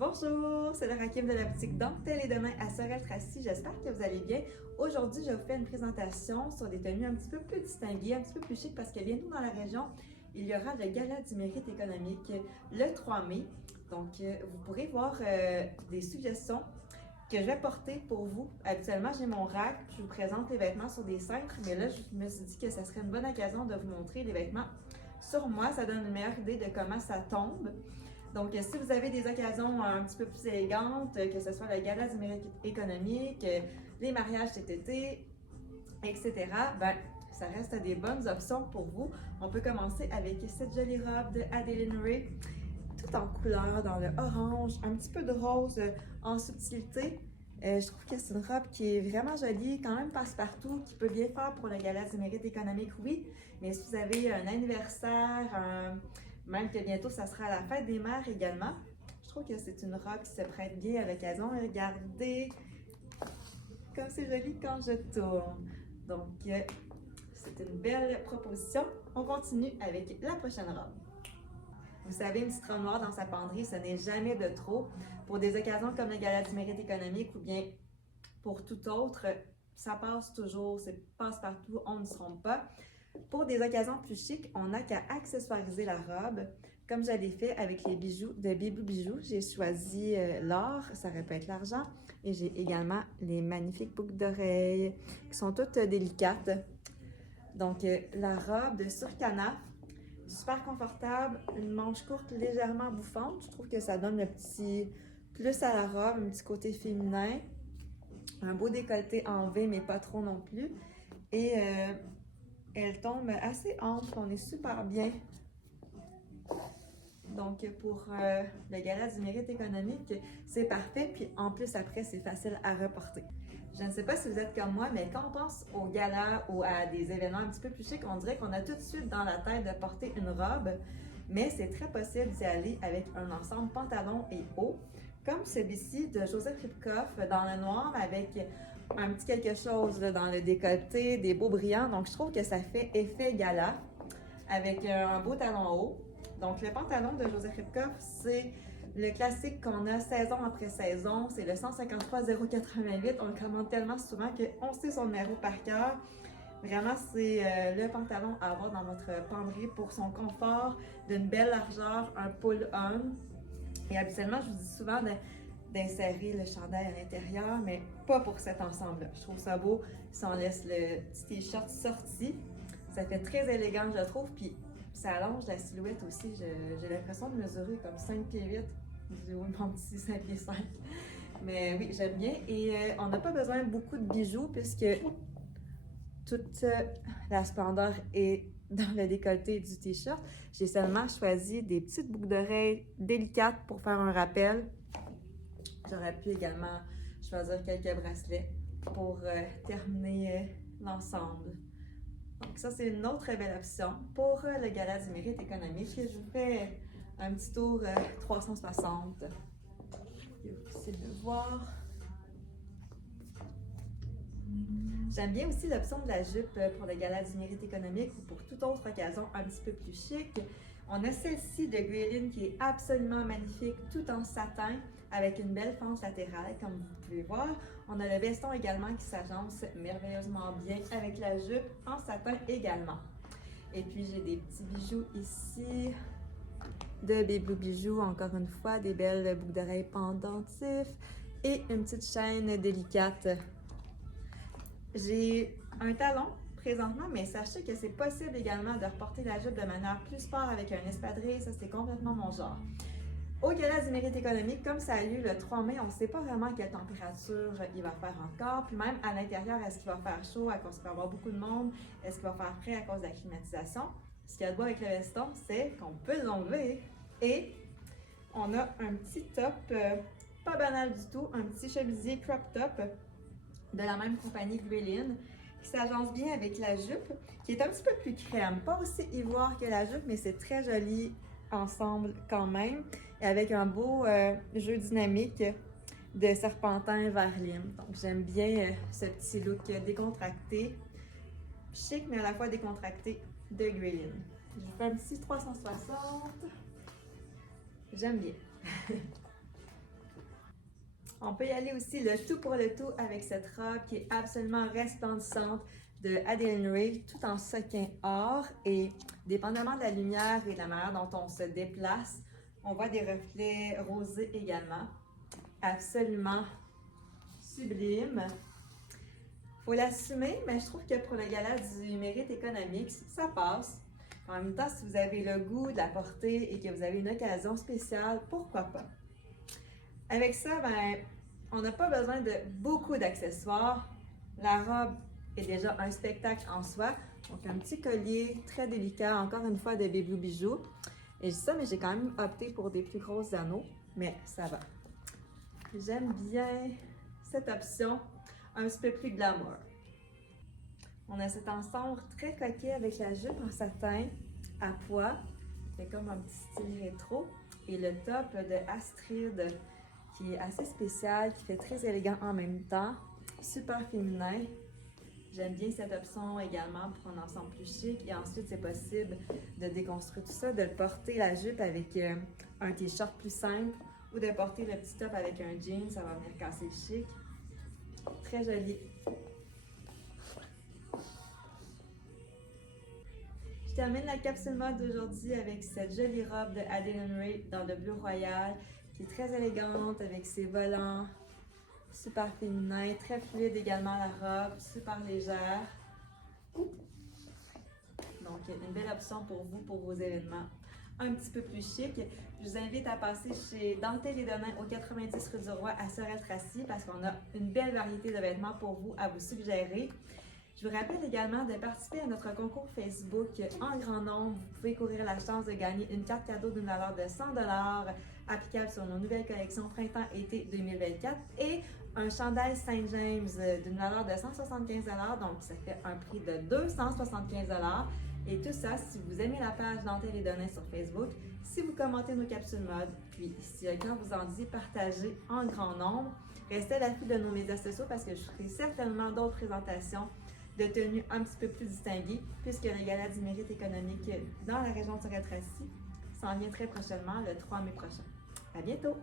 Bonjour, c'est Laura Kim de la boutique Dentelle et Demain à Sorel-Tracy. J'espère que vous allez bien. Aujourd'hui, je vous fais une présentation sur des tenues un petit peu plus distinguées, un petit peu plus chic parce que bientôt dans la région, il y aura le Gala du mérite économique le 3 mai. Donc, vous pourrez voir des suggestions que je vais porter pour vous. Habituellement, j'ai mon rack, je vous présente les vêtements sur des cintres, mais là, je me suis dit que ça serait une bonne occasion de vous montrer les vêtements sur moi. Ça donne une meilleure idée de comment ça tombe. Donc, si vous avez des occasions un petit peu plus élégantes, que ce soit le Gala du mérite économique, les mariages cet été, etc., ben, ça reste des bonnes options pour vous. On peut commencer avec cette jolie robe de Adeline Ray, tout en couleur, dans le orange, un petit peu de rose en subtilité. Je trouve que c'est une robe qui est vraiment jolie, quand même passe-partout, qui peut bien faire pour le Gala du mérite économique, oui. Mais si vous avez un anniversaire, même que bientôt ça sera la fête des mères également, je trouve que c'est une robe qui se prête bien à l'occasion. Regardez comme c'est joli quand je tourne. Donc, c'est une belle proposition. On continue avec la prochaine robe. Vous savez, une petite robe noire dans sa penderie, ce n'est jamais de trop. Pour des occasions comme le Gala du mérite économique ou bien pour tout autre, ça passe toujours, c'est passe-partout, on ne se trompe pas. Pour des occasions plus chics, on n'a qu'à accessoiriser la robe, comme je l'ai fait avec les bijoux de Bibou Bijoux. J'ai choisi l'or, ça aurait pu être l'argent, et j'ai également les magnifiques boucles d'oreilles qui sont toutes délicates. Donc, la robe de surcanaf, super confortable, une manche courte légèrement bouffante. Je trouve que ça donne le petit plus à la robe, un petit côté féminin. Un beau décolleté en V, mais pas trop non plus. Et elle tombe assez ample, on est super bien. Donc, pour le Gala du mérite économique, c'est parfait. Puis en plus, après, c'est facile à reporter. Je ne sais pas si vous êtes comme moi, mais quand on pense au gala ou à des événements un petit peu plus chics, on dirait qu'on a tout de suite dans la tête de porter une robe. Mais c'est très possible d'y aller avec un ensemble pantalon et haut, comme celui-ci de Joseph Ripkoff dans le noir avec un petit quelque chose là, dans le décolleté, des beaux brillants. Donc, je trouve que ça fait effet gala avec un beau talon haut. Donc, le pantalon de Joseph Ripkoff, c'est le classique qu'on a saison après saison. C'est le 153,088. On le commande tellement souvent qu'on sait son numéro par cœur. Vraiment, c'est le pantalon à avoir dans votre penderie pour son confort, d'une belle largeur, un pull-on. Et habituellement, je vous dis souvent d'insérer le chandail à l'intérieur, mais pas pour cet ensemble-là. Je trouve ça beau si on laisse le petit t-shirt sorti. Ça fait très élégant, je trouve, puis ça allonge la silhouette aussi. J'ai l'impression de mesurer comme 5 pieds 8 du haut de mon petit 5 pieds 5. Mais oui, j'aime bien. Et on n'a pas besoin de beaucoup de bijoux puisque toute la splendeur est dans le décolleté du t-shirt. J'ai seulement choisi des petites boucles d'oreilles délicates pour faire un rappel. J'aurais pu également choisir quelques bracelets pour terminer l'ensemble. Donc ça, c'est une autre belle option pour le Gala du mérite économique. Je vous fais un petit tour 360. C'est de voir. J'aime bien aussi l'option de la jupe pour le Gala du mérite économique ou pour toute autre occasion un petit peu plus chic. On a celle-ci de Graylin qui est absolument magnifique, tout en satin, avec une belle fente latérale, comme vous pouvez voir. On a le veston également qui s'agence merveilleusement bien avec la jupe en satin également. Et puis, j'ai des petits bijoux ici de Bibou Bijoux, encore une fois, des belles boucles d'oreilles pendentifs et une petite chaîne délicate. J'ai un talon présentement, mais sachez que c'est possible également de reporter la jupe de manière plus sport avec un espadrille. Ça, c'est complètement mon genre. Au Gala du mérite économique, comme ça a lieu le 3 mai, on ne sait pas vraiment quelle température il va faire encore. Puis même à l'intérieur, est-ce qu'il va faire chaud à cause qu'il va y avoir beaucoup de monde? Est-ce qu'il va faire frais à cause de la climatisation? Ce qu'il y a de beau avec le veston, c'est qu'on peut l'enlever. Et on a un petit top, pas banal du tout, un petit chemisier crop top de la même compagnie Graylin, qui s'agence bien avec la jupe, qui est un petit peu plus crème. Pas aussi ivoire que la jupe, mais c'est très joli ensemble quand même. Et avec un beau jeu dynamique de serpentin vers lime. Donc j'aime bien ce petit look décontracté, chic mais à la fois décontracté de Graylin. Je vous fais un petit 360. J'aime bien. On peut y aller aussi le tout pour le tout avec cette robe qui est absolument resplendissante de Adeline Ray, tout en sequin or. Et dépendamment de la lumière et de la manière dont on se déplace, on voit des reflets rosés également. Absolument sublime. Faut l'assumer, mais je trouve que pour le gala du mérite économique, ça passe. En même temps, si vous avez le goût de la porter et que vous avez une occasion spéciale, pourquoi pas? Avec ça, ben, on n'a pas besoin de beaucoup d'accessoires. La robe est déjà un spectacle en soi. Donc, un petit collier très délicat, encore une fois de Bébou Bijoux. Et je dis ça, mais j'ai quand même opté pour des plus gros anneaux, mais ça va. J'aime bien cette option, un petit peu plus glamour. On a cet ensemble très coquet avec la jupe en satin à pois, c'est comme un petit style rétro, et le top de Astrid qui est assez spécial, qui fait très élégant en même temps, super féminin. J'aime bien cette option également pour un ensemble plus chic. Et ensuite, c'est possible de déconstruire tout ça, de porter la jupe avec un t-shirt plus simple ou de porter le petit top avec un jean, ça va venir casser le chic. Très joli. Je termine la capsule mode d'aujourd'hui avec cette jolie robe de Adeline Ray dans le bleu royal qui est très élégante avec ses volants. Super féminin, très fluide également la robe, super légère. Donc, une belle option pour vous, pour vos événements. Un petit peu plus chic, je vous invite à passer chez Dentelle et Denain au 90 rue du Roi à Sorel-Tracy parce qu'on a une belle variété de vêtements pour vous à vous suggérer. Je vous rappelle également de participer à notre concours Facebook en grand nombre. Vous pouvez courir la chance de gagner une carte cadeau d'une valeur de 100 $ applicable sur nos nouvelles collections Printemps-Été 2024 et un chandail Saint James d'une valeur de 175 $, donc ça fait un prix de 275 $. Et tout ça, si vous aimez la page Dentelle et Denain sur Facebook, si vous commentez nos capsules mode, puis si le cœur vous en dit, partagez en grand nombre. Restez à l'affût de nos médias sociaux parce que je ferai certainement d'autres présentations de tenues un petit peu plus distinguées, puisque le Gala du mérite économique dans la région de Sorel-Tracy s'en vient très prochainement, le 3 mai prochain. À bientôt!